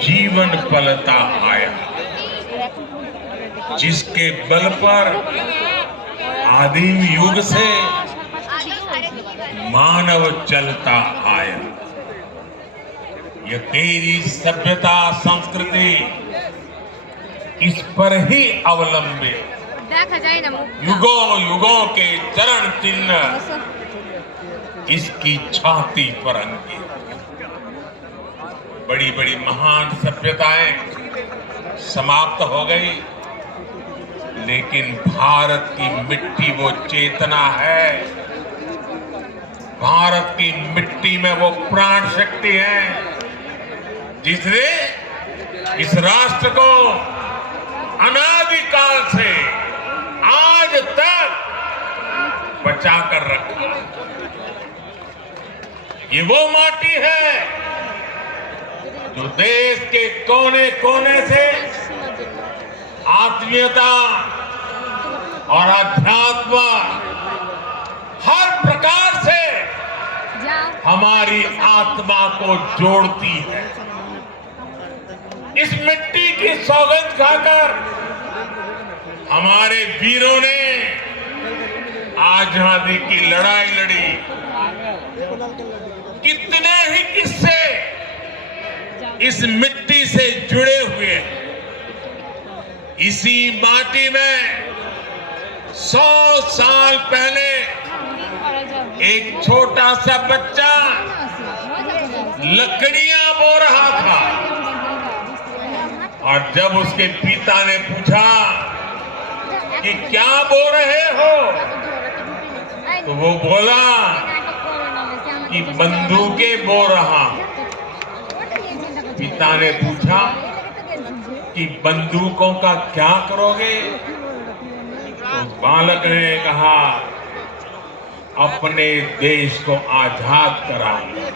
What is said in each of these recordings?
जीवन पलता आया, जिसके बल पर आदिम युग से मानव चलता आया। यह तेरी सभ्यता संस्कृति इस पर ही अवलंबित युगों युगों के चरण चिन्ह इसकी छाती पर अंकित। बड़ी बड़ी महान सभ्यताएं समाप्त हो गई, लेकिन भारत की मिट्टी वो चेतना है, भारत की मिट्टी में वो प्राण शक्ति है जिसने इस राष्ट्र को अनादिकाल से आज तक बचा कर रखा। ये वो माटी है जो देश के कोने कोने से आत्मीयता और अध्यात्म हर प्रकार से हमारी आत्मा को जोड़ती है। इस मिट्टी की सौगंध खाकर हमारे वीरों ने आजादी की लड़ाई लड़ी। कितने ही किस्से इस मिट्टी से जुड़े हुए हैं। इसी माटी में 100 साल पहले एक छोटा सा बच्चा लकड़ियां बो रहा था, और जब उसके पिता ने पूछा कि क्या बो रहे हो, तो वो बोला कि बंदूकें बो रहा। पिता ने पूछा कि बंदूकों का क्या करोगे, तो बालक ने कहा अपने देश को आजाद कराऊंगा।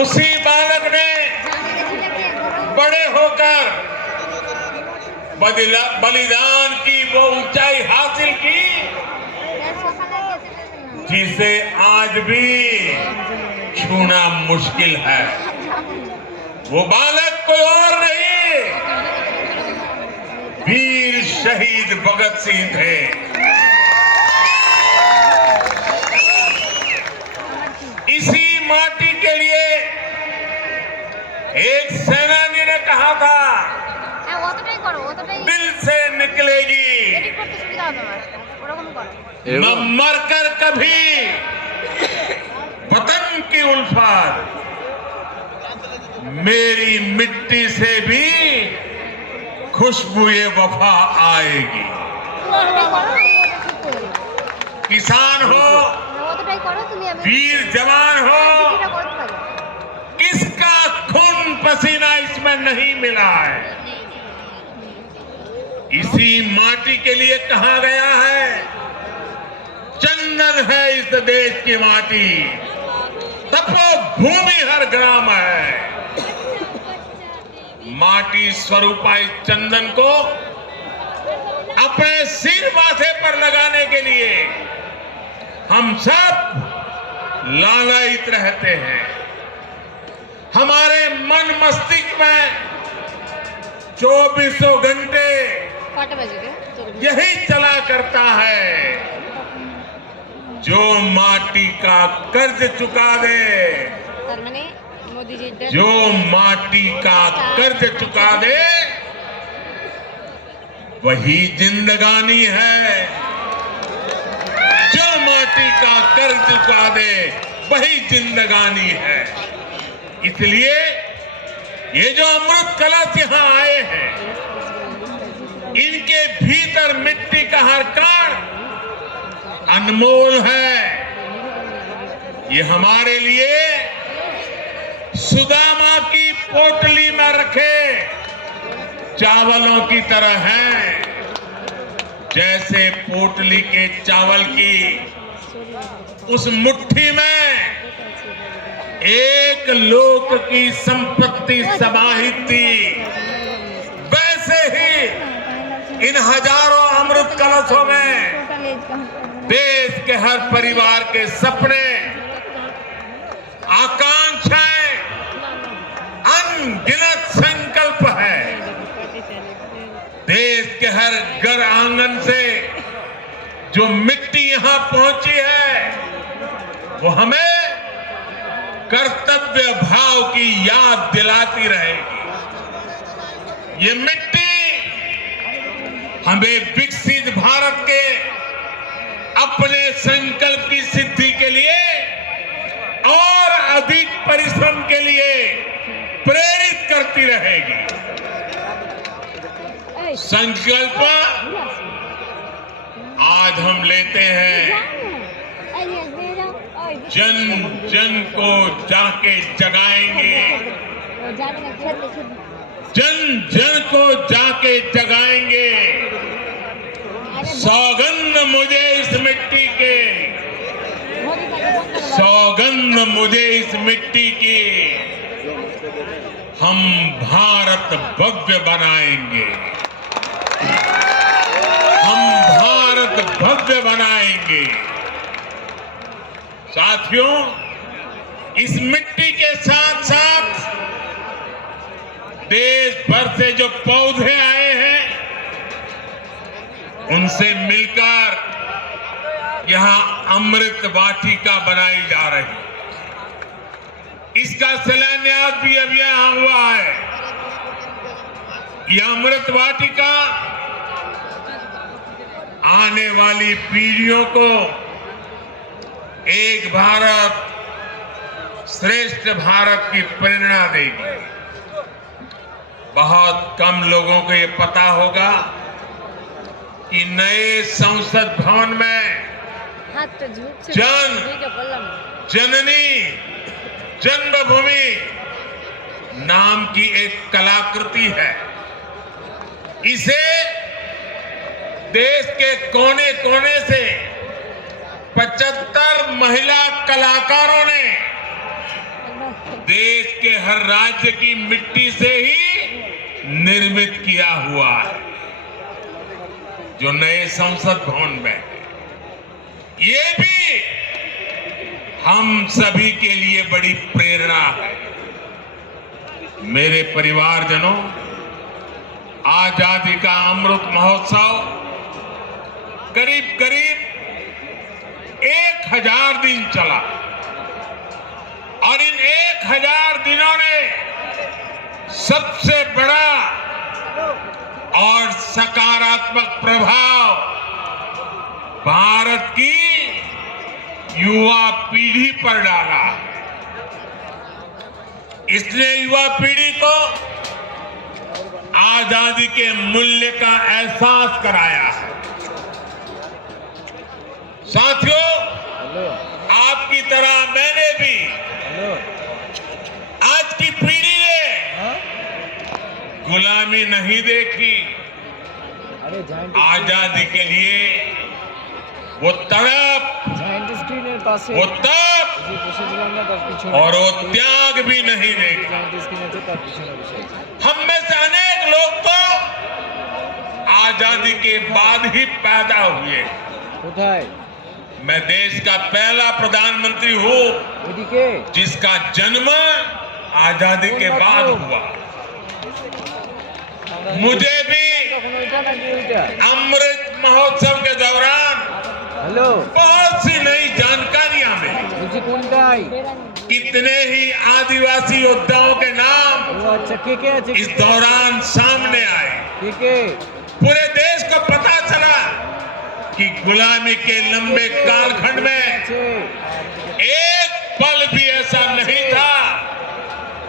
उसी बालक ने बड़े होकर बलिदान की वो ऊंचाई हासिल की जिसे आज भी छूना मुश्किल है। वो बालक कोई और नहीं, वीर शहीद भगत सिंह थे। इसी माटी के लिए एक सेनानी ने कहा था, दिल से निकलेगी, न मरकर कभी वतन की उल्फत, मेरी मिट्टी से भी खुशबुए वफा आएगी। किसान हो, वीर जवान हो, किसका खून पसीना इसमें नहीं मिला है। इसी माटी के लिए कहा गया है, चंदन है इस देश की माटी, तपोभूमि हर ग्राम है। माटी स्वरूपा इस चंदन को अपने सिर माथे पर लगाने के लिए हम सब लालायित रहते हैं। हमारे मन मस्तिष्क में 24 घंटे यही चला करता है, जो माटी का कर्ज चुका दे, जो माटी का कर्ज चुका दे वही जिंदगानी है। जो माटी का कर्ज चुका दे वही जिंदगानी है। इसलिए ये जो अमृत कलश यहाँ आए हैं, इनके भीतर मिट्टी का हर कण अनमोल है। ये हमारे लिए सुदामा की पोटली में रखे चावलों की तरह है। जैसे पोटली के चावल की उस मुट्ठी में एक लोक की संपत्ति समाहित थी, वैसे ही इन हजारों अमृत कलशों में देश के हर परिवार के सपने, आकांक्षाएं हर घर आंगन से जो मिट्टी यहां पहुंची है वो हमें कर्तव्य भाव की याद दिलाती रहेगी। ये मिट्टी हमें विकसित भारत के अपने संकल्प की सिद्धि के लिए और अधिक परिश्रम के लिए प्रेरित करती रहेगी। संकल्प आज हम लेते हैं, जन जन को जाके जगाएंगे, जन जन को जाके जगाएंगे। सौगंध मुझे इस मिट्टी के, सौगंध मुझे इस मिट्टी की, हम भारत भव्य बनाएंगे, हम भारत भव्य बनाएंगे। साथियों, इस मिट्टी के साथ साथ देश भर से जो पौधे आए हैं उनसे मिलकर यहां अमृत वाटिका बनाई जा रही है। इसका शिलान्यास भी अभी यहां हुआ है। यह अमृत वाटिका आने वाली पीढ़ियों को एक भारत श्रेष्ठ भारत की प्रेरणा देगी। बहुत कम लोगों को ये पता होगा कि नए संसद भवन में जननी जन्मभूमि नाम की एक कलाकृति है। इसे देश के कोने कोने से 75 महिला कलाकारों ने देश के हर राज्य की मिट्टी से ही निर्मित किया हुआ है, जो नए संसद भवन में है। ये भी हम सभी के लिए बड़ी प्रेरणा है। मेरे परिवारजनों, आजादी का अमृत महोत्सव करीब करीब 1000 दिन चला और इन 1000 दिनों ने सबसे बड़ा और सकारात्मक प्रभाव भारत की युवा पीढ़ी पर डाला। इसलिए युवा पीढ़ी को आजादी के मूल्य का एहसास कराया है। साथियों, आपकी तरह मैंने भी आज की पीढ़ी ने गुलामी नहीं देखी। आजादी के लिए वो तड़प, वो तप और वो त्याग भी नहीं देखा। हम में से अनेक लोग तो आजादी के बाद ही पैदा हुए। मैं देश का पहला प्रधानमंत्री हूं जिसका जन्म आजादी के बाद हुआ। मुझे भी अमृत महोत्सव के दौरान बहुत सी नई जानकारियां मिली। कितने ही आदिवासी योद्धाओं के नाम इस दौरान सामने आए। पूरे देश को पता चला कि गुलामी के लंबे कालखंड में एक पल भी ऐसा नहीं था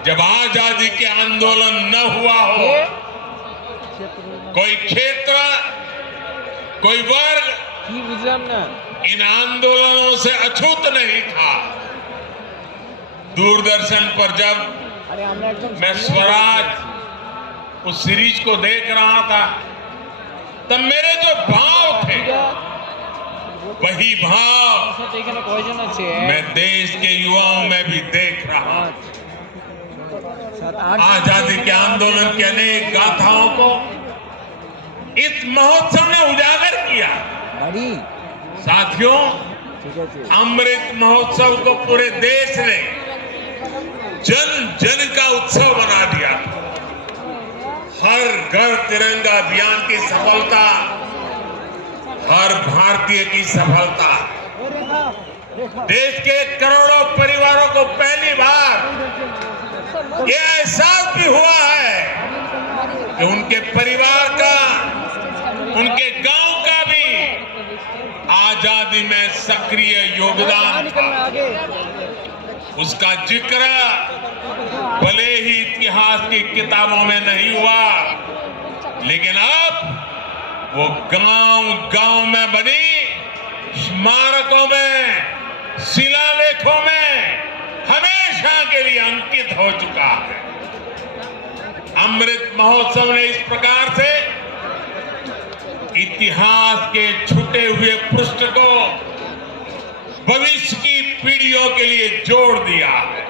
जब आजादी के आंदोलन न हुआ हो। कोई क्षेत्र, कोई वर्ग इन आंदोलनों से अछूत नहीं था। दूरदर्शन पर जब मैं स्वराज उस सीरीज को देख रहा था तब मेरे जो भाव थे वही भाव मैं देश के युवाओं में भी देख रहा हूं। आजादी के आंदोलन की अनेक गाथाओं को इस महोत्सव ने उजागर किया। साथियों, अमृत महोत्सव को पूरे देश ने जन जन का उत्सव बना दिया। हर घर तिरंगा अभियान की सफलता हर भारतीय की सफलता। देश के करोड़ों परिवारों को पहली बार यह एहसास भी हुआ है कि उनके परिवार का, उनके गांव का भी आजादी में सक्रिय योगदान था। उसका जिक्र भले ही इतिहास की किताबों में नहीं हुआ, लेकिन अब वो गांव-गांव में बनी स्मारकों में, शिलालेखों में हमेशा के लिए अंकित हो चुका है। अमृत महोत्सव ने इस प्रकार से इतिहास के छूटे हुए पृष्ठ को भविष्य की पीढ़ियों के लिए जोड़ दिया है।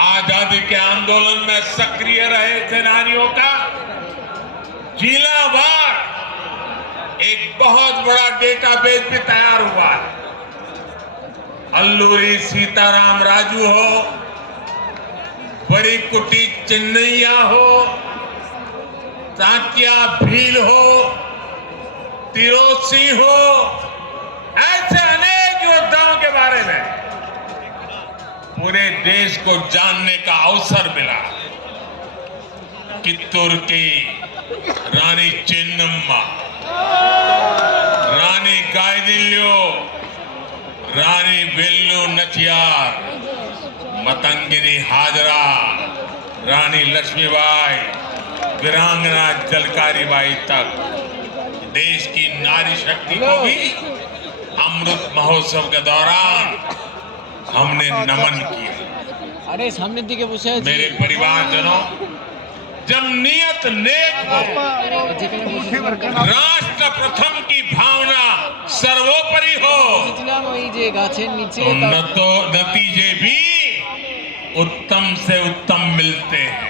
आजादी के आंदोलन में सक्रिय रहे सेनानियों का जिलावार एक बहुत बड़ा डेटाबेस भी तैयार हुआ है। अल्लूरी सीताराम राजू हो, वरीकुटी चिन्नैया हो, तांतिया भील हो, तिरोसी हो, ऐसे अनेक योद्धाओं के बारे में पूरे देश को जानने का अवसर मिला। कित्तूर की रानी चेन्नम्मा, रानी गायदिल्यो, रानी वेल्लू नचियार, मतंगिनी हाजरा, रानी लक्ष्मीबाई, वीरांगना झलकारी बाई तक देश की नारी शक्ति को भी अमृत महोत्सव के दौरान हमने नमन किया। अरे सामने दिखे पूछे मेरे परिवारजनों, जब नियत नेक हो, राष्ट्र प्रथम की भावना सर्वोपरि हो, तो नतीजे भी उत्तम से उत्तम मिलते हैं।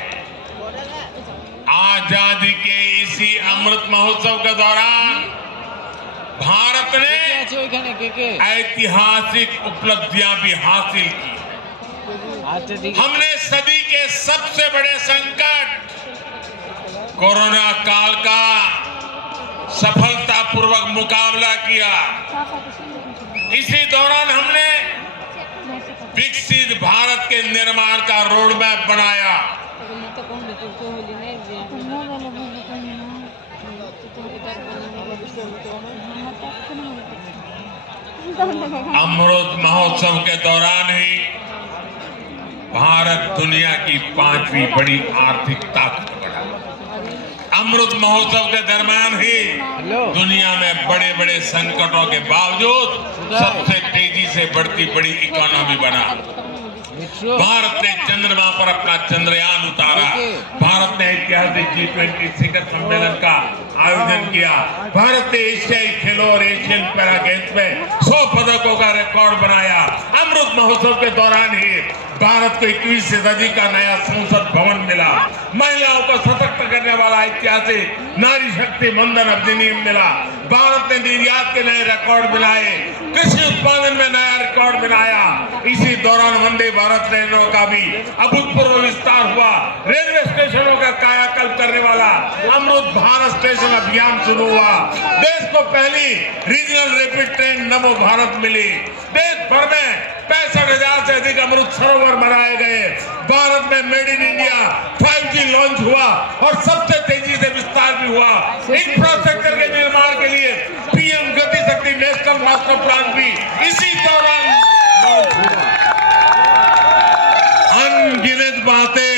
आजादी के इसी अमृत महोत्सव के दौरान भारत ने ऐतिहासिक उपलब्धियां भी हासिल की। हमने सदी के सबसे बड़े संकट कोरोना काल का सफलतापूर्वक मुकाबला किया। इसी दौरान हमने विकसित भारत के निर्माण का रोड मैप बनाया। अमृत महोत्सव के दौरान ही भारत दुनिया की 5वीं बड़ी आर्थिक ताकत बना। अमृत महोत्सव के दरमियान ही दुनिया में बड़े बड़े संकटों के बावजूद सबसे तेजी से बढ़ती बड़ी इकोनॉमी बना। भारत ने चंद्रमा पर अपना चंद्रयान उतारा। भारत ने ऐतिहासिक G20 शिखर सम्मेलन का आयोजन किया। भारत ने एशियाई खेलों और एशियन पैरा गेम्स में 100 पदकों का रिकॉर्ड बनाया। अमृत महोत्सव के दौरान ही भारत को 21वीं सदी का नया संसद भवन मिला। महिलाओं को सशक्त करने वाला ऐतिहासिक नारी शक्ति मंदन अधिनियम मिला। भारत ने निर्यात के नए रिकॉर्ड बनाए। कृषि उत्पादन में नया रिकॉर्ड बनाया। इसी दौरान वंदे भारत ट्रेनों का भी अभूतपूर्व विस्तार हुआ। रेलवे स्टेशनों का कायाकल्प करने वाला अमृत भारत स्टेशन अभियान शुरू हुआ। देश को पहली रीजनल रैपिड ट्रेन नमो भारत मिली। देश भर में 65,000 से अधिक अमृत सरोवर बनाए गए। भारत में made in India 5G launch हुआ और सबसे तेजी से विस्तार भी हुआ। इंफ्रास्ट्रक्चर के निर्माण के लिए पीएम गति शक्ति नेशनल मास्टर प्लान भी इसी दौरान लॉन्च हुआ। अनगिनत बातें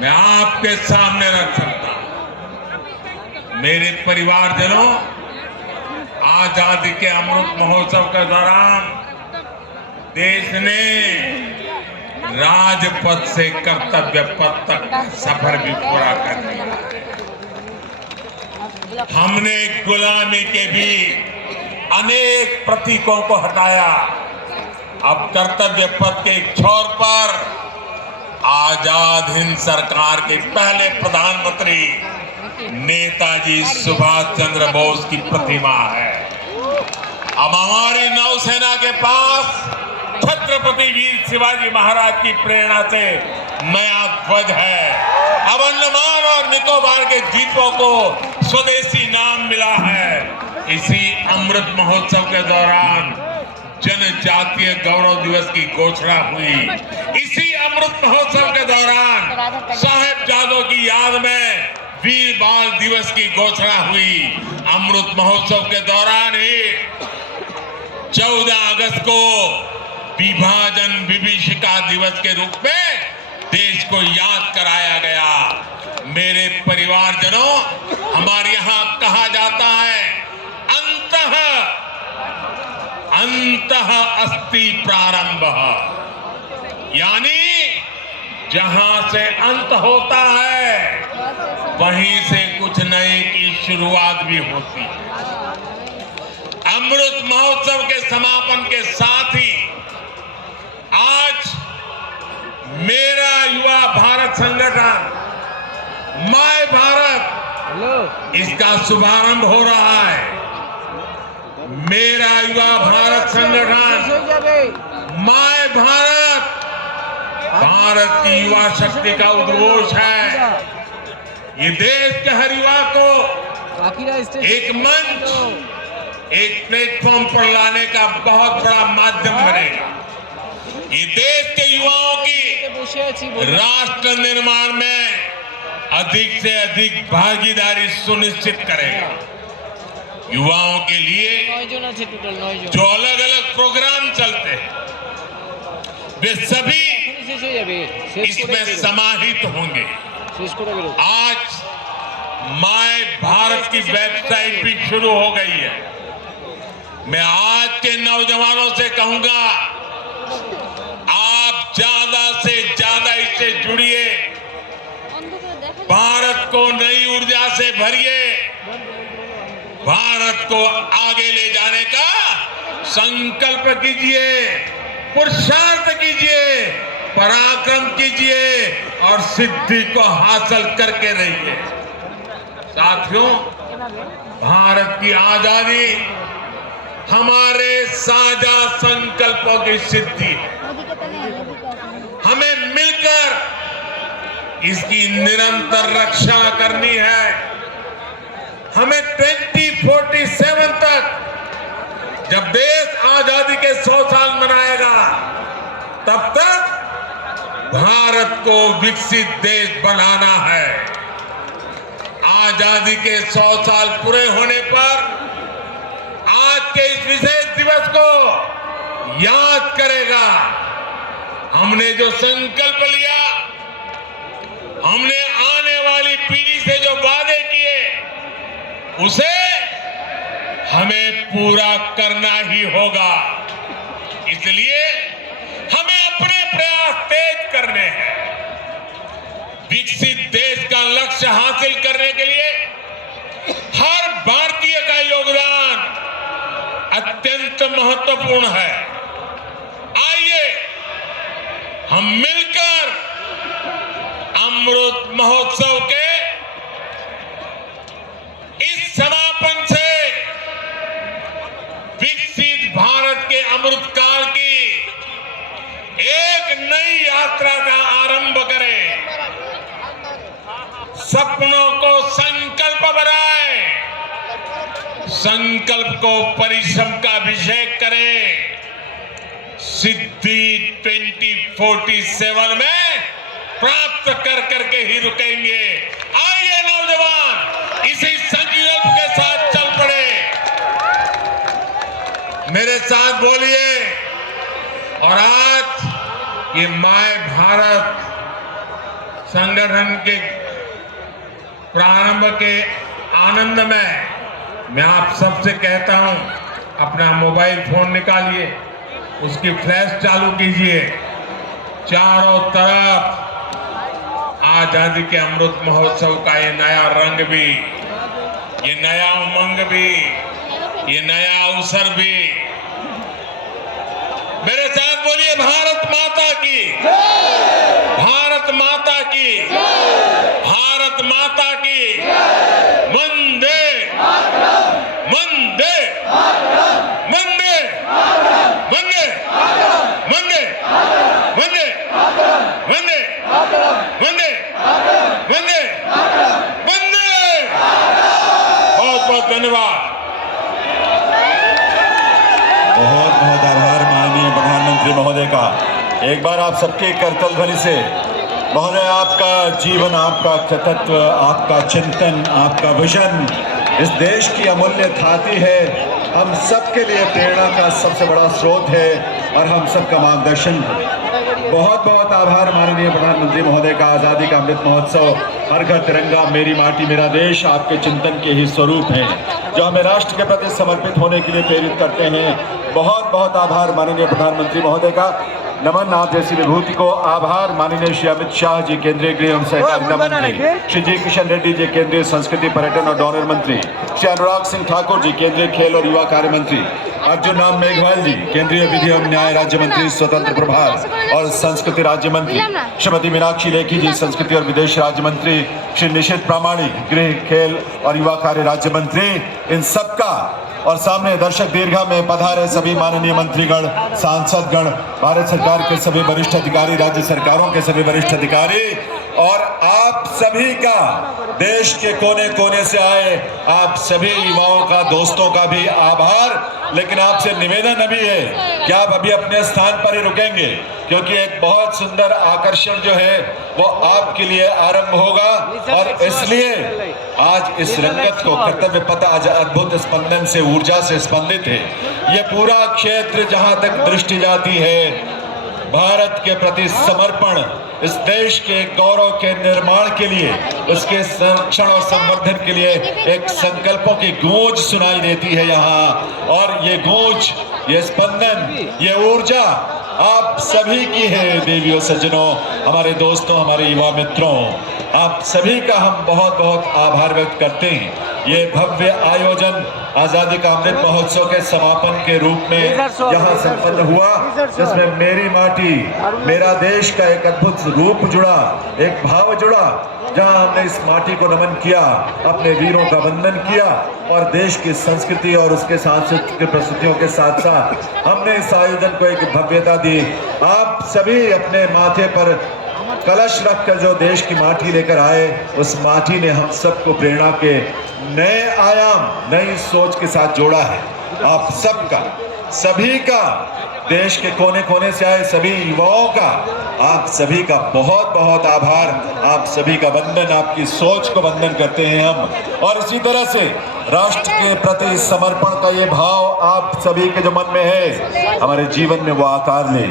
मैं आपके सामने रख सकता हूं। मेरे परिवारजनों, आजादी के अमृत महोत्सव के दौरान देश ने राजपथ से कर्तव्य पथ तक सफर भी पूरा कर लिया। हमने गुलामी के भी अनेक प्रतीकों को हटाया। अब कर्तव्य पथ के एक छोर पर आजाद हिंद सरकार के पहले प्रधानमंत्री नेताजी सुभाष चंद्र बोस की प्रतिमा है। अब हमारी नौसेना के पास छत्रपति वीर शिवाजी महाराज की प्रेरणा से नया ध्वज है। अब अंडमान और निकोबार के द्वीपों को स्वदेशी नाम मिला है। इसी अमृत महोत्सव के दौरान जनजातीय गौरव दिवस की घोषणा हुई। इसी अमृत महोत्सव के दौरान साहिबजादों की याद में वीर बाल दिवस की घोषणा हुई। अमृत महोत्सव के दौरान ही 14 अगस्त को विभाजन विभीषिका दिवस के रूप में देश को याद कराया गया। मेरे परिवारजनों, हमारे यहां कहा जाता है अंतः अस्ति प्रारंभ, यानी जहां से अंत होता है वहीं से कुछ नए की शुरुआत भी होती है। अमृत महोत्सव के समापन के साथ ही आज मेरा युवा भारत संगठन माय भारत, इसका शुभारंभ हो रहा है। मेरा युवा भारत संगठन माय भारत भारत की युवा शक्ति का उद्घोष है। ये देश के हर युवा को एक मंच, एक प्लेटफॉर्म पर लाने का बहुत बड़ा माध्यम बनेगा। ये देश के युवाओं की राष्ट्र निर्माण में अधिक से अधिक भागीदारी सुनिश्चित करेगा। युवाओं के लिए जो अलग अलग प्रोग्राम चलते हैं वे सभी इसमें समाहित होंगे। आज माय भारत की वेबसाइट भी शुरू हो गई है। मैं आज के नौजवानों से कहूंगा, आप ज्यादा से ज्यादा इससे जुड़िए, भारत को नई ऊर्जा से भरिए, भारत को आगे ले जाने का संकल्प कीजिए, पुरुषार्थ कीजिए, पराक्रम कीजिए और सिद्धि को हासिल करके रहिए। साथियों, भारत की आजादी हमारे साझा संकल्पों की सिद्धि है। हमें मिलकर इसकी निरंतर रक्षा करनी है। हमें 2047 तक, जब देश आजादी के 100 साल मनाएगा, तब तक भारत को विकसित देश बनाना है। आजादी के 100 साल पूरे होने पर आज के इस विशेष दिवस को याद करेगा। हमने जो संकल्प लिया, हमने आने वाली पीढ़ी से जो वादे किए, उसे हमें पूरा करना ही होगा। इसलिए हमें अपने प्रयास तेज करने हैं। विकसित देश का लक्ष्य हासिल करने के लिए हर भारतीय का योगदान अत्यंत महत्वपूर्ण है। आइए हम मिलकर अमृत महोत्सव के इस समापन से विकसित भारत के अमृत काल की एक नई यात्रा का आरंभ करें। सपनों को संकल्प बनाएं, संकल्प को परिश्रम का अभिषेक करें। सिद्धि 2047 में प्राप्त कर करके ही रुकेंगे। आइए नौजवान, इसी संकल्प के साथ चल पड़े। मेरे साथ बोलिए। और आज ये माय भारत संगठन के प्रारंभ के आनंद में मैं आप सबसे कहता हूं, अपना मोबाइल फोन निकालिए, उसकी फ्लैश चालू कीजिए। चारों तरफ आजादी के अमृत महोत्सव का ये नया रंग भी, ये नया उमंग भी, ये नया अवसर भी। मेरे साथ बोलिए, भारत माता की, भारत माता की, भारत माता की। वंदे वंदे वंदे वंदे वंदे वंदे वंदे वंदे वंदे एक बार आप सबके करतल ध्वनि से महोदय, आपका जीवन, आपका तत्व, आपका चिंतन, आपका विजन इस देश की अमूल्य थाती है, हम सबके लिए प्रेरणा का सबसे बड़ा स्रोत है और हम सबका मार्गदर्शन। बहुत बहुत आभार माननीय प्रधानमंत्री महोदय का। आज़ादी का अमृत महोत्सव, हर घर तिरंगा, मेरी माटी मेरा देश आपके चिंतन के ही स्वरूप हैं, जो हमें राष्ट्र के प्रति समर्पित होने के लिए प्रेरित करते हैं। बहुत बहुत आभार माननीय प्रधानमंत्री महोदय का। नमन आप जैसी विभूति को। आभार माननीय श्री अमित शाह जी, केंद्रीय गृह एवं सहकारिता मंत्री, श्री जी किशन रेड्डी जी, केंद्रीय संस्कृति पर्यटन और डोनर मंत्री, श्री अनुराग सिंह ठाकुर जी, केंद्रीय खेल और युवा कार्य मंत्री, अर्जुन राम मेघवाल जी, केंद्रीय विधि एवं न्याय राज्य मंत्री, स्वतंत्र प्रभार और संस्कृति राज्य मंत्री, श्रीमती मीनाक्षी लेखी जी, संस्कृति और विदेश राज्य मंत्री, श्री निशित प्रामाणिक, गृह खेल और युवा कार्य राज्य मंत्री, इन सबका और सामने दर्शक दीर्घा में पधारे सभी माननीय मंत्रीगण, सांसदगण, भारत सरकार के सभी वरिष्ठ अधिकारी, राज्य सरकारों के सभी वरिष्ठ अधिकारी और आप सभी का, देश के कोने कोने से आए आप सभी युवाओं का, दोस्तों का भी आभार। लेकिन आपसे निवेदन अभी है कि आप अभी अपने स्थान पर ही रुकेंगे, क्योंकि एक बहुत सुंदर आकर्षण जो है वो आपके लिए आरंभ होगा। और इसलिए आज इस रंगत को, कर्तव्य पथ आज अद्भुत स्पंदन से, ऊर्जा से स्पंदित है। ये पूरा क्षेत्र जहां तक दृष्टि जाती है, भारत के प्रति समर्पण, इस देश के गौरव के निर्माण के लिए, उसके संरक्षण और संवर्धन के लिए एक संकल्पों की गूंज सुनाई देती है यहाँ। और ये गूंज, ये स्पंदन, ये ऊर्जा आप सभी की है देवियों, सज्जनों, हमारे दोस्तों, हमारे युवा मित्रों, आप सभी का हम बहुत बहुत आभार व्यक्त करते हैं। ये भव्य आयोजन आजादी का अमृत महोत्सव के समापन के रूप में यहाँ संपन्न हुआ, जिसमें मेरी माटी मेरा देश का एक अद्भुत रूप जुड़ा, एक भाव जुड़ा, जहां हमने इस माटी को नमन किया, अपने वीरों का वंदन किया और देश की संस्कृति और उसके सांस्कृतिक प्रस्तुतियों के साथ साथ हमने इस आयोजन को एक भव्यता दी। आप सभी अपने माथे पर कलश रखकर जो देश की माटी लेकर आए, उस माटी ने हम सबको प्रेरणा के नए आयाम, नई सोच के साथ जोड़ा है। आप सबका, सभी का, देश के कोने कोने से आए सभी युवाओं का, आप सभी का बहुत बहुत आभार, आप सभी का वंदन, आपकी सोच को वंदन करते हैं हम। और इसी तरह से राष्ट्र के प्रति समर्पण का ये भाव आप सभी के जो मन में है, हमारे जीवन में वो आकार ले,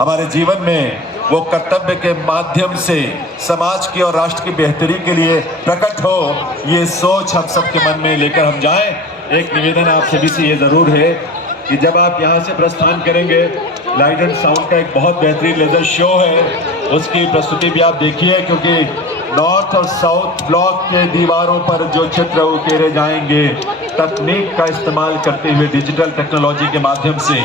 हमारे जीवन में वो कर्तव्य के माध्यम से समाज की और राष्ट्र की बेहतरी के लिए प्रकट हो, ये सोच हम सबके मन में लेकर हम जाएं। एक निवेदन आप सभी से ये जरूर है कि जब आप यहाँ से प्रस्थान करेंगे, लाइट एंड साउंड का एक बहुत बेहतरीन लेजर शो है, उसकी प्रस्तुति भी आप देखिए, क्योंकि नॉर्थ और साउथ ब्लॉक के दीवारों पर जो चित्र उकेरे जाएंगे, तकनीक का इस्तेमाल करते हुए, डिजिटल टेक्नोलॉजी के माध्यम से